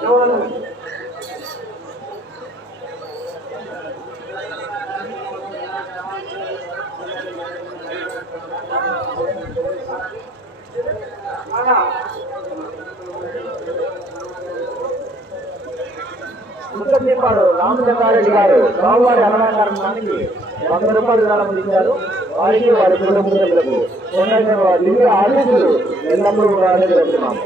చూడండి అలా ముత్తపాడు రామచంద్రారెడ్డి గారు స్వామివారి అలంకారానికి వంద రూపాయలు విరాళం ఇచ్చారు వారికి వారి కుటుంబ సభ్యులకు కొండ ఆఫీసులు ఆశీస్సులు ఎల్లప్పుడూ ఉండాలని చెప్తున్నాము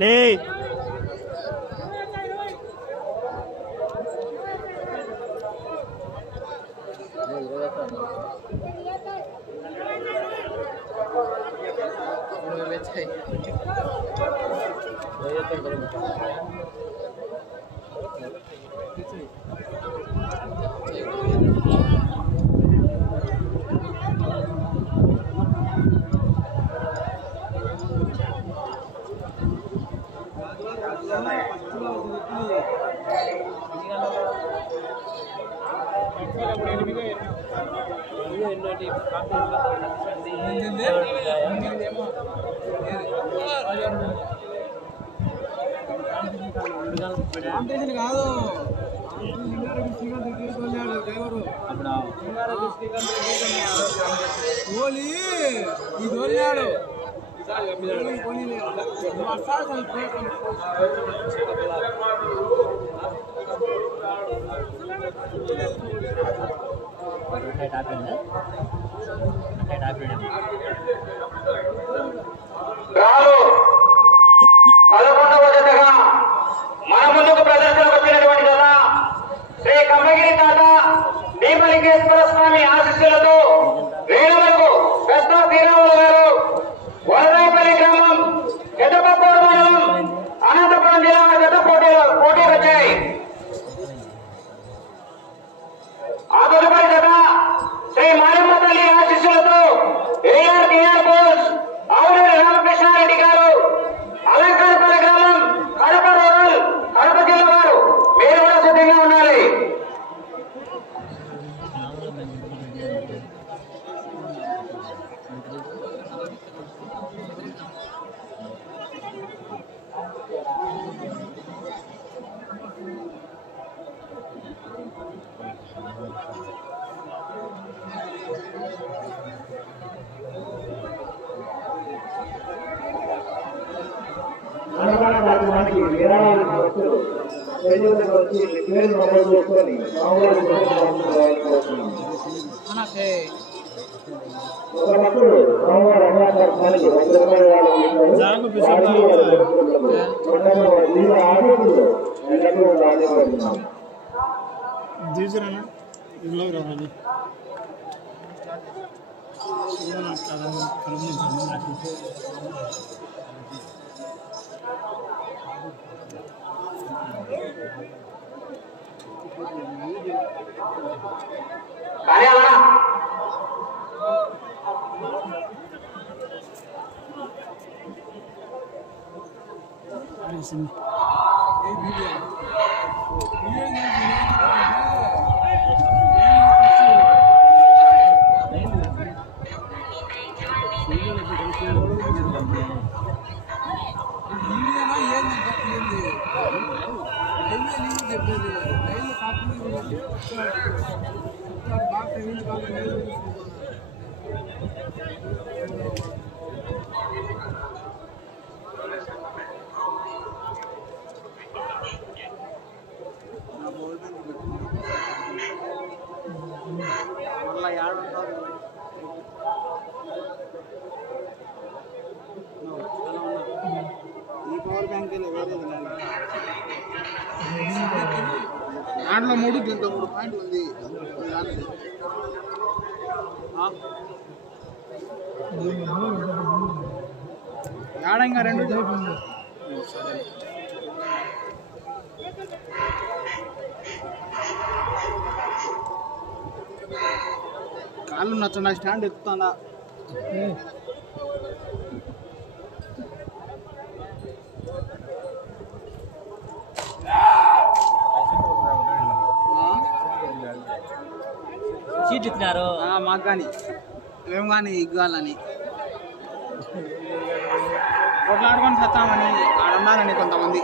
లే కాంపిటీషన్ ఓలి ఈ దోలినాడు రాలు పదకొండవ జతగా మన ముందుకు ప్రదర్శనకు వచ్చినటువంటి జత శ్రీ కమ్మగిరి తాత భీమలింగేశ్వర స్వామి ఆశిస్సులతో రేణులకు పెద్ద శ్రీరాములు గారు వరదాపల్లి గ్రామం పెద్దపప్పూరు మండలం అనంతపురం జిల్లా జత పోటీలు పోటీలు వచ్చాయి ఆ తదుపరి జత శ్రీ మారమ్మ తల్లి ఆశీస్సులతో A R T R Bose Avuluri Ramakrishna Reddy గారు అలంకారపల్లి గ్రామం కడప రూరల్ కడప జిల్లా వారు మీరు కూడా సిద్ధంగా ఉండాలి అన్నదాన కార్యక్రమానికి విరాళాలు ప్రజలకు వచ్చి పేరు నమోదు చేసుకొని వంద రూపాయల తీసుకురానా ఇంట్లోకి రావాలి बारे वाला अरे सुन ये video video Thank you. Point ఉంది. దానికి ఏడంగా రెండు సరే కాళ్ళు నచ్చ స్టాండ్ ఎక్కుతానా సీట్ ఇచ్చినారు. మాకు కానీ. మేము కానీ ఇగ్గాలని కొట్లాడుకొని సత్తామని ఆడున్నారని కొంతమంది.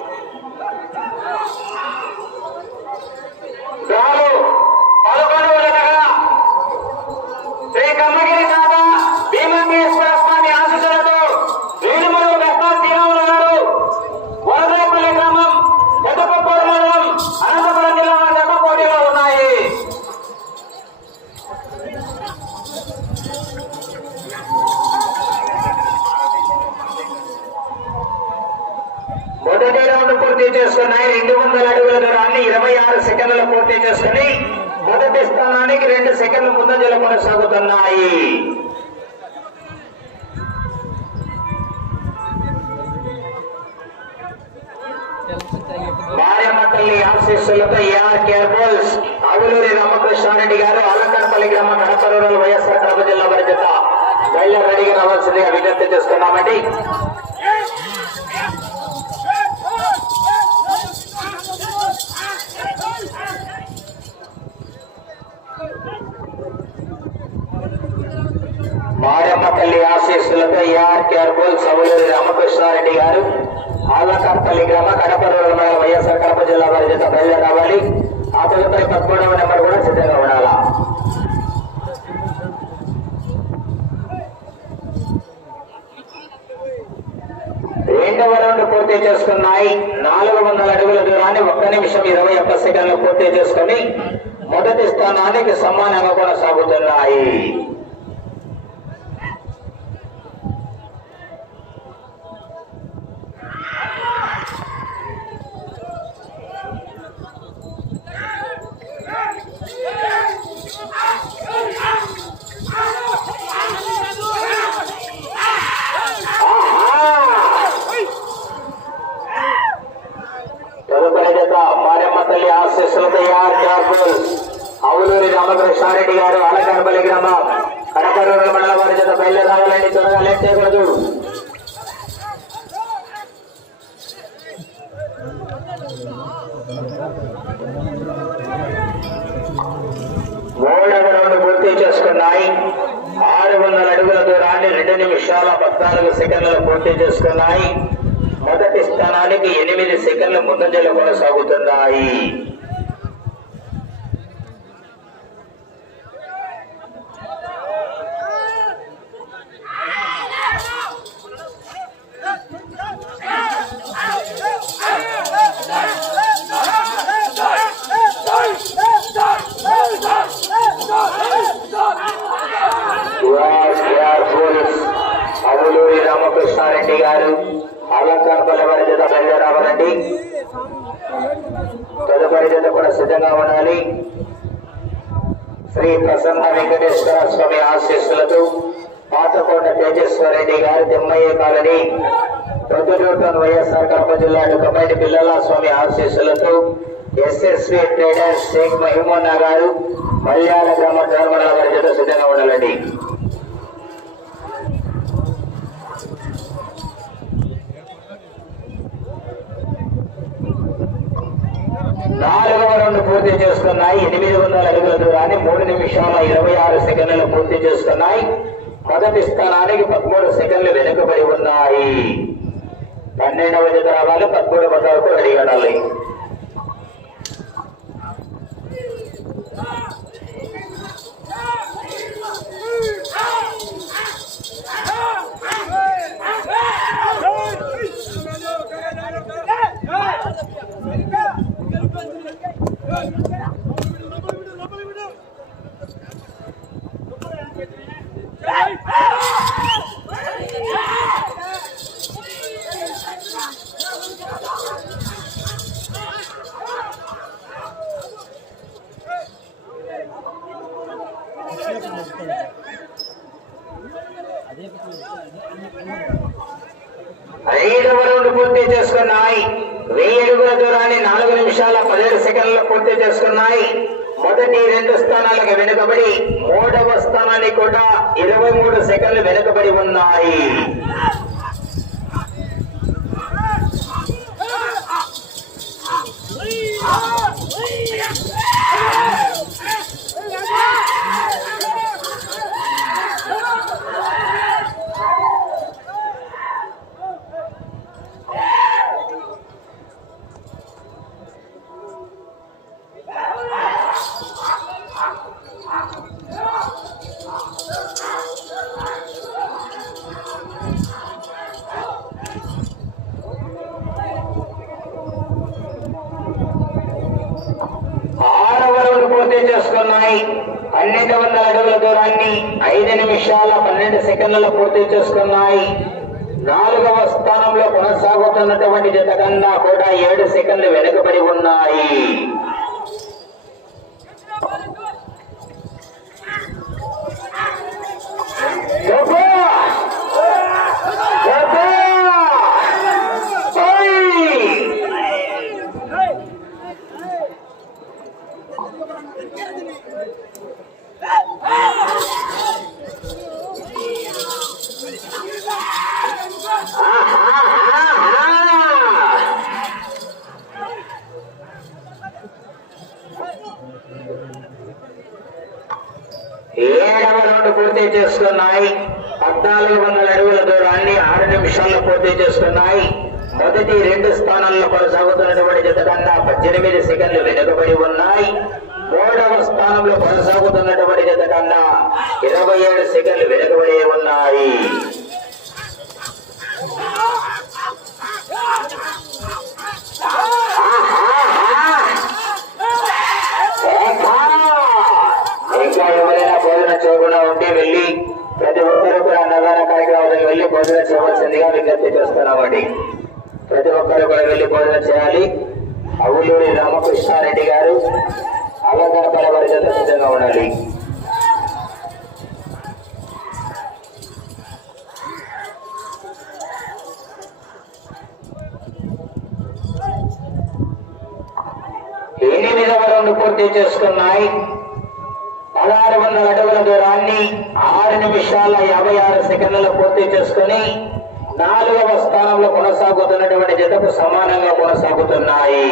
గారు. ఆలకార్పల్లి గ్రామ కడప రోడ్ల మండలం వైఎస్ఆర్ కడప జిల్లా వారి చేత బయలుదేరి రావాలి. ఆ తదుపరి పదమూడవ నెంబర్ కూడా సిద్ధంగా ఉండాలా? రెండవ రౌండ్ పూర్తి చేసుకున్నాయి. నాలుగు వందల అడుగుల దూరాన్ని ఒక్క నిమిషం ఇరవై ఒక్క సెకండ్లు పూర్తి చేసుకుని మొదటి స్థానానికి సమానంగా కొనసాగుతున్నాయి. తదుపరి జత మారమ్మ తల్లి ఆశీస్సులతో యార్ కార్పూల్ అవులూరి రామకృష్ణారెడ్డి గారు అలకనపల్లి గ్రామం కడప రూరల్ మండల వారి జత బయలుదేరావాలని త్వరగా లేట్ చేయకూడదు నిమిషాల పద్నాలుగు సెకండ్లు పూర్తి చేసుకున్నాయి. మొదటి స్థానానికి ఎనిమిది సెకండ్లు ముందంజలు కొనసాగుతున్నాయి తదుపరి జత కూడా సిద్ధంగా ఉండాలి. శ్రీ ప్రసన్న వెంకటేశ్వర స్వామి ఆశీస్సులతో పాతకోట తేజేశ్వరరెడ్డి గారి తిమ్మయ్య కాలనీ ప్రొద్దుటూటన్ వైఎస్ఆర్ కడప జిల్లా కమ్మడి పిల్లల స్వామి ఆశీస్సులతో ఎస్ఎస్వి ట్రేడర్స్ షేక్ మహిమోన్నా గారు మల్యాల గ్రామ ధర్మరావు గారి జత సిద్ధంగా ఉండాలండి. నాలుగవ రౌండ్ పూర్తి చేస్తున్నాయి ఎనిమిది వందల అడుగుల దూరాన్ని మూడు నిమిషాల ఇరవై ఆరు సెకండ్లు పూర్తి చేస్తున్నాయి మొదటి స్థానానికి పదమూడు సెకండ్లు వెనుకబడి ఉన్నాయి పన్నెండవ జత రావాలి పదమూడు వరకు రెడీ ¡Ay! ఎవరైనా భోజన చేయకుండా ఉంటే వెళ్ళి ప్రతి ఒక్కరూ కూడా అన్నదాన కార్యక్రమాలకు వెళ్ళి భోజనం చేయవలసిందిగా విజ్ఞప్తి చేస్తున్నామండి ప్రతి ఒక్కరూ కూడా వెళ్ళి భోజనం చేయాలి. అవులూరి రామకృష్ణారెడ్డి గారు అలంకరపల్లి వారి జత సిద్ధంగా ఉండాలి. ఎనిమిదవ రౌండ్ పూర్తి చేసుకున్నాయి. పదహారు వందల అడుగుల దూరాన్ని ఆరు నిమిషాల యాభై ఆరు సెకండ్లలో పూర్తి చేసుకుని నాలుగవ స్థానంలో కొనసాగుతున్నటువంటి జతకు సమానంగా కొనసాగుతున్నాయి.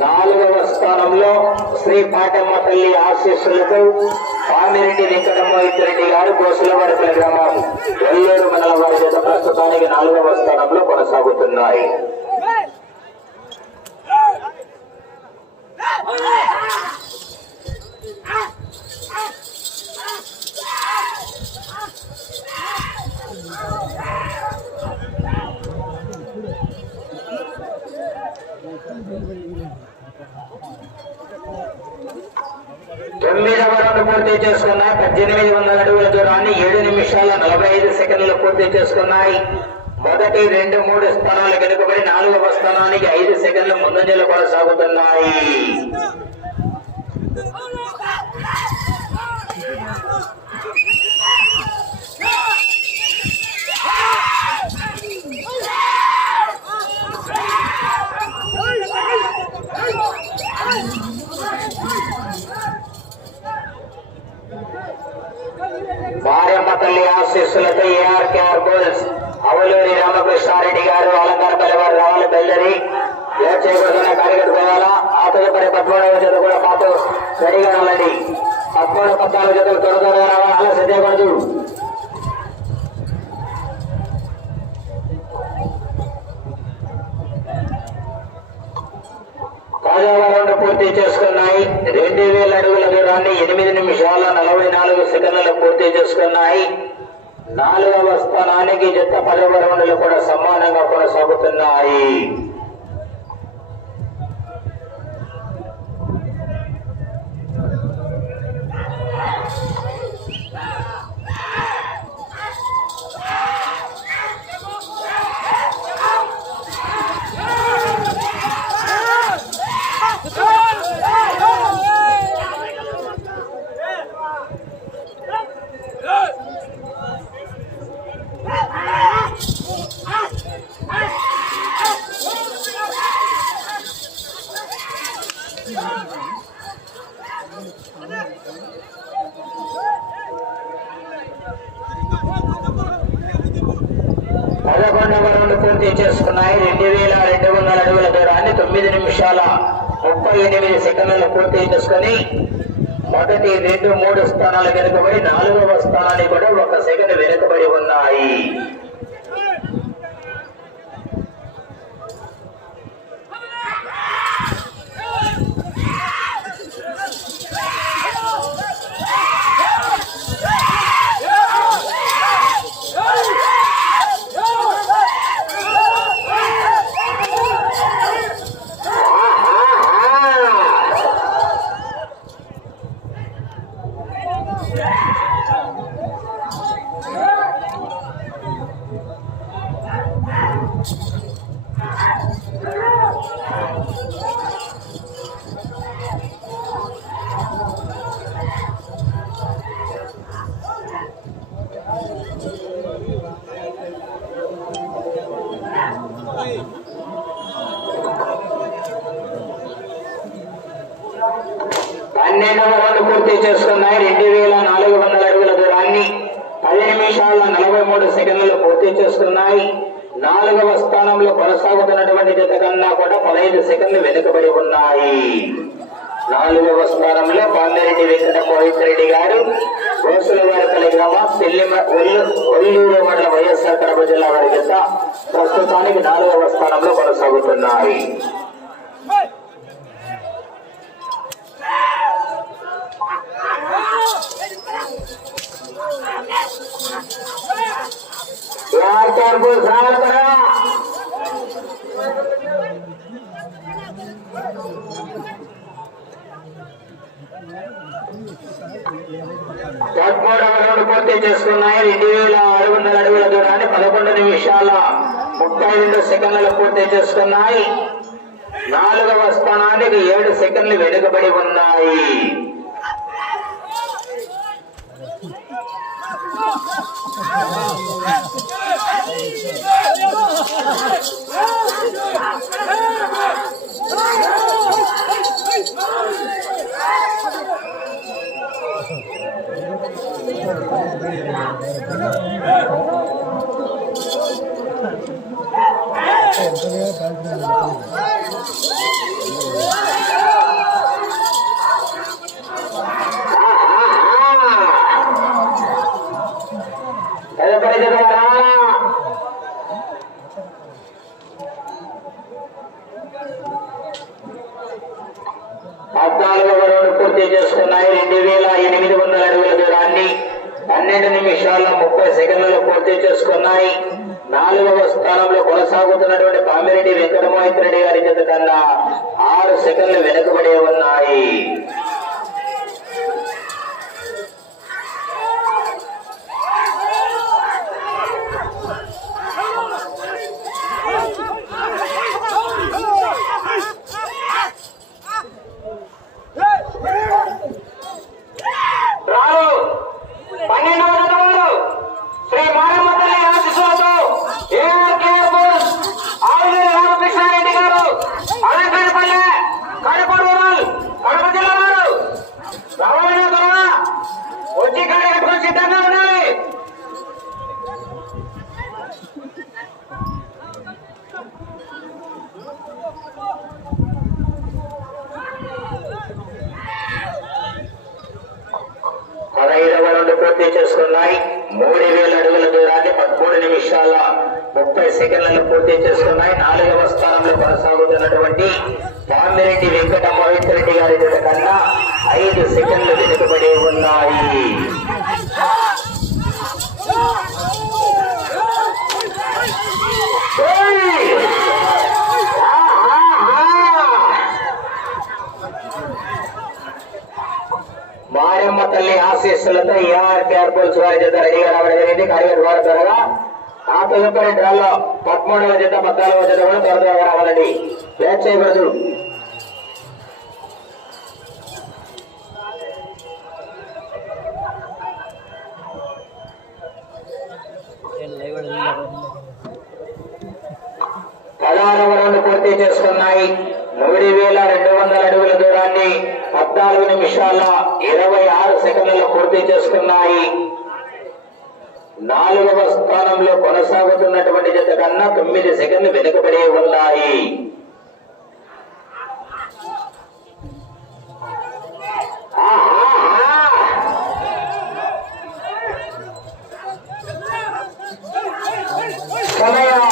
నాలుగవ స్థానంలో శ్రీ పాటమ్మ తల్లి ఆశీస్సులతో పామిరెడ్డి వెంకటమోహితరెడ్డి గారు కోసులవారిపల్లి గ్రామం ఎల్లూరు మండలం వారి జత ప్రస్తుతానికి నాలుగవ స్థానంలో కొనసాగుతున్నాయి తొమ్మిదవ రౌండ్ పూర్తి చేసుకున్నాయి పద్దెనిమిది వందల అడుగుల దూరాన్ని ఏడు నిమిషాల నలభై ఐదు సెకండ్లు పూర్తి చేసుకున్నాయి మొదటి రెండు మూడు స్థానాలు వెనుకబడి నాలుగవ స్థానానికి ఐదు సెకండ్లు ముందంజలు కొనసాగుతున్నాయి భార్యమ్మ తల్లి ఆశీస్సులతో ఏఆర్కేఆర్ గోల్స్ అవలూరి రామకృష్ణారెడ్డి గారు అలంకారపల్లి వారు రావాలి బెల్లరి. లేట్ చేయకూడదన్న కార్యకర్త పోవాలా ఆ తదుపరి పద్మూడవ జత కూడా పాటు రెడీగా ఉండండి. పద్మూడు పద్నాలుగు జతలు త్వర త్వరగా రావాలి. ఆలస్యం చేయకూడదు తాజాగా పూర్తి చేసుకున్నాయి. రెండు వేల అడుగుల దూరాన్ని ఎనిమిది నిమిషాల నలభై నాలుగు సెకండ్లు పూర్తి చేసుకున్నాయి. నాలుగవ స్థానానికి జత పదవ రౌండ్లు కూడా సమానంగా కొనసాగుతున్నాయి. స్థానంలో కొనసాగుతున్నటువంటి జత కన్నా కూడా పదహైదు సెకండ్లు వెనుకబడి ఉన్నాయి నాలుగవ స్థానంలో పామిరెడ్డి వెంకట మోహిత్ రెడ్డి గారు కోసుల వారిపల్లి గ్రామం సెల్లిమ ఒల్లూరు మండల వైఎస్ఆర్ కడప జిల్లా వారి జత ప్రస్తుతానికి నాలుగవ స్థానంలో కొనసాగుతున్నాయి यार चार को साल करा పూర్తి చేసుకున్నాయి. రెండు వేల ఆరు వందల అడుగుల దూరాన్ని పదకొండు నిమిషాల ముప్పై రెండు సెకండ్లు పూర్తి చేసుకున్నాయి. నాలుగవ స్థానానికి ఏడు సెకండ్లు వెనుకబడి ఉన్నాయి. తదుపరి Thank you. రెడ్డి కన్నా ఆరు సెకండ్లు వెనుకబడే ఉన్నాయి. మూడు వేల అడుగుల దూరాన్ని పదమూడు నిమిషాల ముప్పై సెకండ్లను పూర్తి చేసుకున్నాయి నాలుగవ స్థానంలో కొనసాగుతున్నటువంటి పామిరెడ్డి వెంకట మోహిత్ రెడ్డి గారి జత కన్నా ఐదు సెకండ్లు వెనుకబడి ఉన్నాయి Hey! తల్లి ఆశీస్సులతో ఏఆర్ కేర్పుల్స్ వారి జత రెడీగా రావడం జరిగింది. కార్యక్రమం ద్వారా త్వరగా ఆ తదుపరి డ్రాలో పదమూడవ జత పద్నాలుగవ జత కూడా త్వర త్వరగా రావాలండి. లేట్ చేయకూడదు. పదహారవ రౌండ్ పూర్తి చేసుకున్నాయి. మూడు వేల రెండు వందల పద్నాలుగు నిమిషాల ఇరవై ఆరు సెకండ్లలో పూర్తి చేసుకున్నాయి. నాలుగవ స్థానంలో కొనసాగుతున్నటువంటి జత కన్నా తొమ్మిది సెకండ్లు వెనుకబడి ఉన్నాయి. సమయం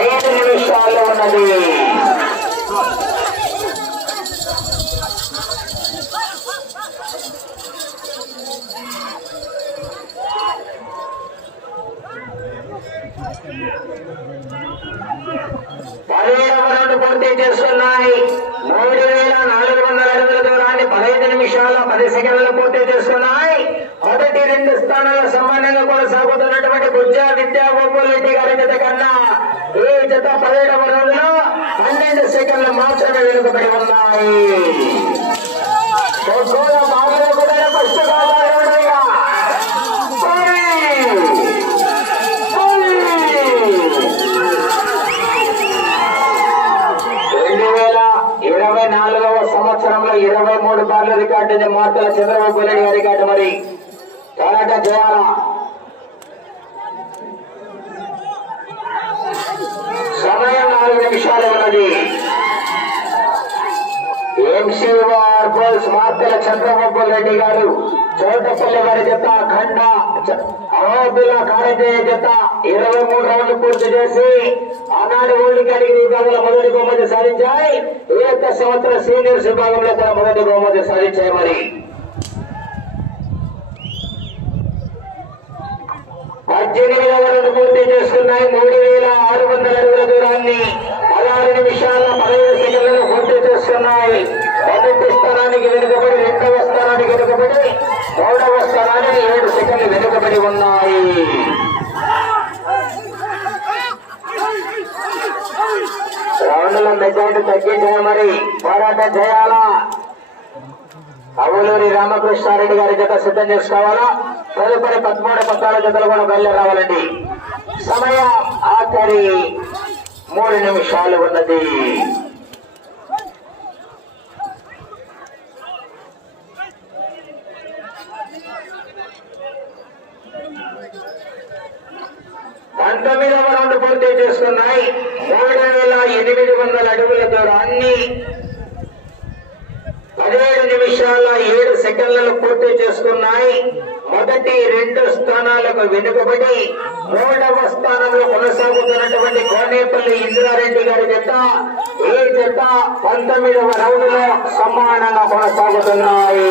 ఐదు నిమిషాలు ఉన్నది. పదిహేడవ రౌండ్ పూర్తి చేస్తున్నాయి. మూడు వేల నాలుగు వందల అడుగుల దూరాన్ని పదహైదు నిమిషాల పది సెకండ్లు పూర్తి చేస్తున్నాయి. మొదటి రెండు స్థానాల సంబంధంగా కొనసాగుతున్నటువంటి గుజ్జా విద్యా గోపాల్ రెడ్డి గారి జత కన్నా ఈ జత పదిహేడవ రౌండ్ పన్నెండు సెకండ్లు మాత్రమే వెనుకబడి ఉన్నాయి ఒక్కోల బాగా కూడా ఫస్ట్ కావాలి ఎవడైనా? ఓయ్! ఓయ్! రెండు వేల ఇరవై నాలుగవ సంవత్సరంలో ఇరవై మూడు అంటే రికార్డు మార్తల చంద్రబాబు నాయుడు గారి కాదు మరి. పోరాటం చేయాలా? సమయం నాలుగు నిమిషాలు ఉన్నది. ఎంసీఆర్ బోల్స్ మార్తల చంద్రబాబు రెడ్డి గారు చోటపల్లి వారి జత ఖండ అహోబిల కారంజయ్య జత ఇరవై మూడు రౌండ్లు పూర్తి చేసి ఆనాడు ఓల్డ్ కేటగిరీ విభాగంలో మొదటి బహుమతి సాధించాయి. ఈ యొక్క సంవత్సరం సీనియర్స్ విభాగంలో కూడా మొదటి బహుమతి సాధించాయి మరి. పద్దెనిమిది రౌండ్ పూర్తి చేసుకున్నాయి. మూడు వేల ఆరు వందల అడుగుల దూరాన్ని పదహారు నిమిషాల పదహైదు సెకండ్లను పూర్తి చేసుకున్నాయి మొదటి స్థానానికి వెనుకబడి రెండవ స్థానానికి వెనుకబడి మూడవ స్థానానికి ఏడు సెకండ్లు వెనుకబడి ఉన్నాయి. రౌండ్ల మెజార్టీ తగ్గించాలి మరి. పోరాటం చేయాలా? అవలూరి రామకృష్ణారెడ్డి గారి జత సిద్ధం చేసుకోవాలా? తదుపరి పదమూడు పద్నాలుగు జతలు కూడా బయలు రావాలండి. సమయం ఆఖరి మూడు నిమిషాలు ఉన్నది. పంతొమ్మిదవ రౌండ్ పూర్తి చేసుకున్నాయి. మూడు వేల ఎనిమిది వందల అడుగుల దూరాన్ని పదిహేడు నిమిషాల ఏడు సెకండ్లను పూర్తి చేసుకున్నాయి. మొదటి రెండు స్థానాలకు వెనుకబడి మూడవ స్థానంలో కొనసాగుతున్నటువంటి కోనేపల్లి ఇందిరారెడ్డి గారి జత ఈ జత పంతొమ్మిదవ రౌండ్లో సమానంగా కొనసాగుతున్నాయి.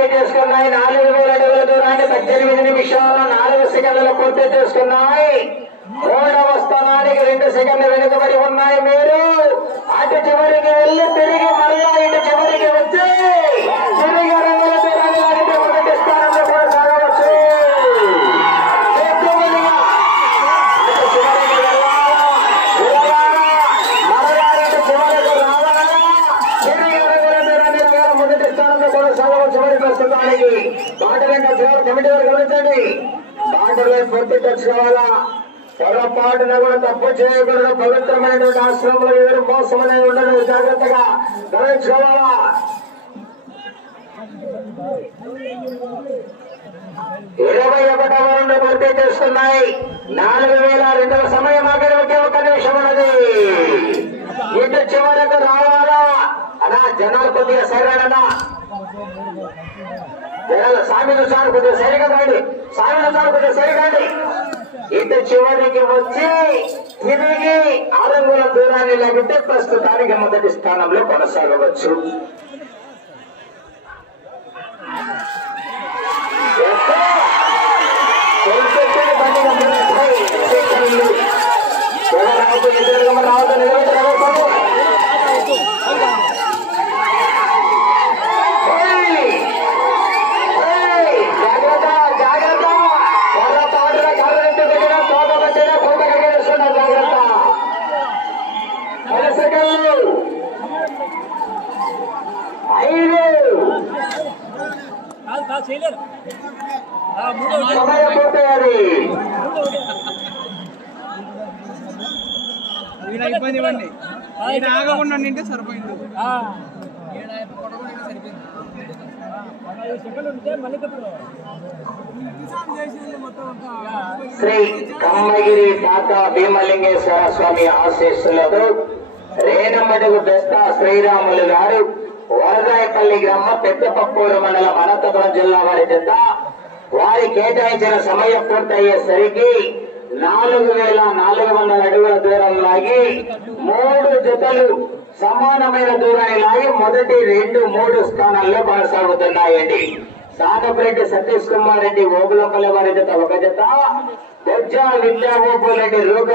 పూర్తి చేసుకున్నాయి. నాలుగు వేల అడుగుల దూరాన్ని పద్దెనిమిది నిమిషాలు నాలుగు సెకండ్లు పూర్తి చేసుకున్నాయి. మూడవ స్థానానికి రెండు సెకండ్లు వెనుకబడి ఉన్నాయి. మీరు అటు చివరికి వెళ్ళి తిరిగి మళ్ళా ఇటు చివరికి వచ్చి తిరిగి రంగుల దూరాన్ని లాగితే మొదటి స్థానంలో కొనసాగవచ్చు ఎక్కువగా అటు చివరికి వెళ్ళాలా, వెళ్ళాలా, మరలా ఇటు చివరకు రావాలా, తిరిగి రంగుల దూరాన్ని మాటలు పూర్తి పొరపాటున కూడా తప్పు చేయకూడదు పవిత్రమైనటువంటి ఆశ్రమంలో ఎవరు మోసం అనేది ఉండదు. జాగ్రత్తగా గమనించుకోవాలా ఇరవై ఒకటవ రెండు పూర్తి చేస్తున్నాయి. నాలుగు వేల రెండవ సమయం ఆఖరి ఒకే ఒక నిమిషం ఉన్నది. ఇటు చివరకు రావాలా? అలా జనాలు కొద్దిగా సరైన జనాలు సామిలు సార్ కొద్దిగా సరిగా రండి. సామిలు సార్ కొద్దిగా సరిగా రండి. ఇటు చివరికి వచ్చి తిరిగి ఆరంగుల దూరాన్ని లాగితే ప్రస్తుతానికి మొదటి స్థానంలో కొనసాగవచ్చు. రావద్దు కాదు కాదు చేయలేరు ఆ, మూడో ఒకటి. ఇబ్బంది ఇవ్వండి ఆగకుండా నింటే సరిపోయింది శ్రీ కమ్మగిరి తాత భీమలింగేశ్వర స్వామి ఆశీస్సులతో రేణమడుగు బెస్త శ్రీరాములు గారు వరదాయపల్లి గ్రామ పెద్దపప్పూరు మండలం అనంతపురం జిల్లా వారి చేత వారి కేటాయించిన సమయం పూర్తయ్యేసరికి నాలుగు వేల నాలుగు వందల అడుగుల దూరం లాగి మూడు జతలు సమానమైన దూరాన్ని లాగి మొదటి రెండు మూడు స్థానాల్లో కొనసాగుతున్నాయండి. సాగపరెడ్డి సతీష్ కుమార్ రెడ్డి ఓగులపల్లి వారి జత ఒక జత. బొజ్జా విద్యా ఓపులరెడ్డి రూప